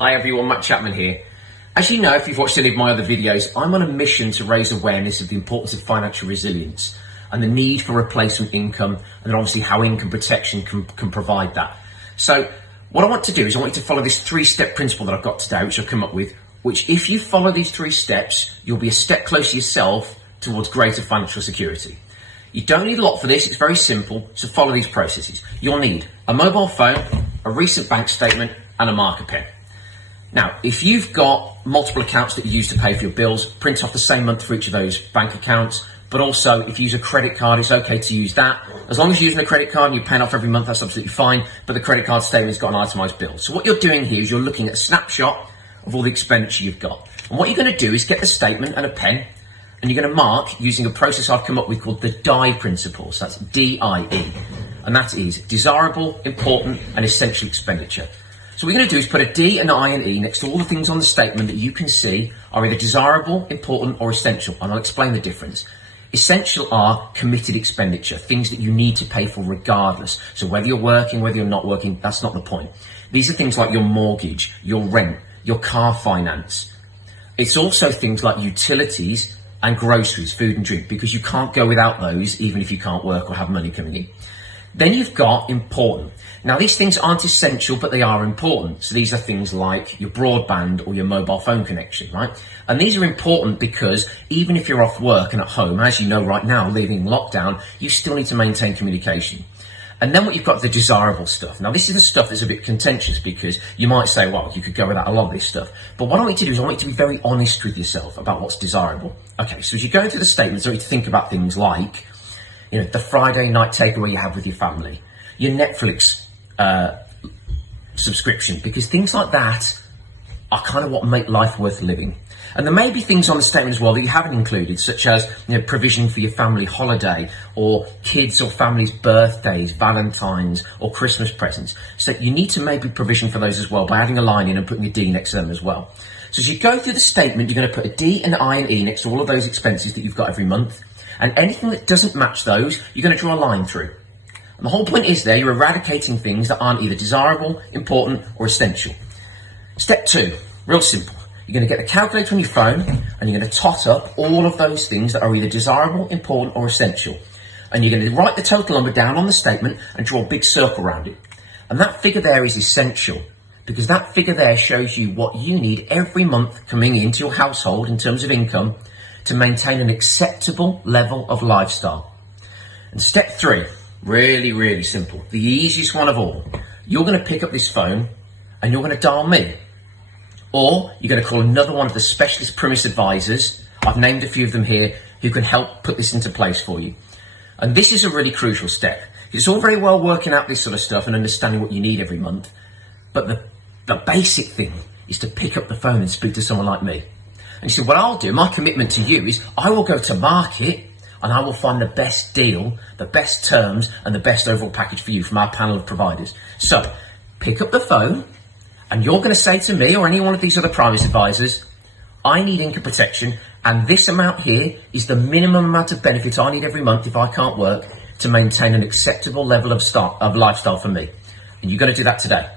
Hi everyone, Matt Chapman here. As you know, if you've watched any of my other videos, I'm on a mission to raise awareness of the importance of financial resilience and the need for replacement income, and then obviously how income protection can provide that. So what I want to do is I want you to follow this 3-step principle that I've got today, which I've come up with, which if you follow these 3 steps, you'll be a step closer yourself towards greater financial security. You don't need a lot for this, it's very simple, so follow these processes. You'll need a mobile phone, a recent bank statement, and a marker pen. Now, if you've got multiple accounts that you use to pay for your bills, print off the same month for each of those bank accounts. But also, if you use a credit card, it's okay to use that. As long as you're using a credit card and you're paying off every month, that's absolutely fine. But the credit card statement's got an itemised bill. So what you're doing here is you're looking at a snapshot of all the expenditure you've got. And what you're going to do is get the statement and a pen, and you're going to mark using a process I've come up with called the DIE principle. So that's D-I-E. And that is desirable, important, and essential expenditure. So what we're going to do is put a D, an I, and E next to all the things on the statement that you can see are either desirable, important, or essential. And I'll explain the difference. Essential are committed expenditure, things that you need to pay for regardless. So whether you're working, whether you're not working, that's not the point. These are things like your mortgage, your rent, your car finance. It's also things like utilities and groceries, food and drink, because you can't go without those even if you can't work or have money coming in. Then you've got important. Now these things aren't essential, but they are important. So these are things like your broadband or your mobile phone connection, right? And these are important because even if you're off work and at home, as you know right now, living in lockdown, you still need to maintain communication. And then what you've got the desirable stuff. Now this is the stuff that's a bit contentious because you might say, well, you could go without a lot of this stuff. But what I want you to do is I want you to be very honest with yourself about what's desirable. Okay, so as you go through the statements, I want you to think about things like, the Friday night takeaway you have with your family, your Netflix subscription, because things like that are kind of what make life worth living. And there may be things on the statement as well that you haven't included, such as provision for your family holiday, or kids or families' birthdays, Valentine's, or Christmas presents. So you need to maybe provision for those as well by adding a line in and putting a D next to them as well. So as you go through the statement, you're going to put a D, an I, and E next to all of those expenses that you've got every month. And anything that doesn't match those, you're going to draw a line through. And the whole point is there, you're eradicating things that aren't either desirable, important, or essential. Step 2, real simple. You're going to get the calculator on your phone, and you're going to tot up all of those things that are either desirable, important, or essential. And you're going to write the total number down on the statement and draw a big circle around it. And that figure there is essential, because that figure there shows you what you need every month coming into your household in terms of income to maintain an acceptable level of lifestyle. And step 3, really, really simple, the easiest one of all. You're going to pick up this phone and you're going to dial me. Or you're going to call another one of the specialist premise advisors. I've named a few of them here who can help put this into place for you. And this is a really crucial step. It's all very well working out this sort of stuff and understanding what you need every month. But the basic thing is to pick up the phone and speak to someone like me. And you see, what I'll do, my commitment to you is I will go to market and I will find the best deal, the best terms, and the best overall package for you from our panel of providers. So pick up the phone and you're going to say to me or any one of these other private advisors, I need income protection, and this amount here is the minimum amount of benefit I need every month if I can't work to maintain an acceptable level of lifestyle for me. And you're going to do that today.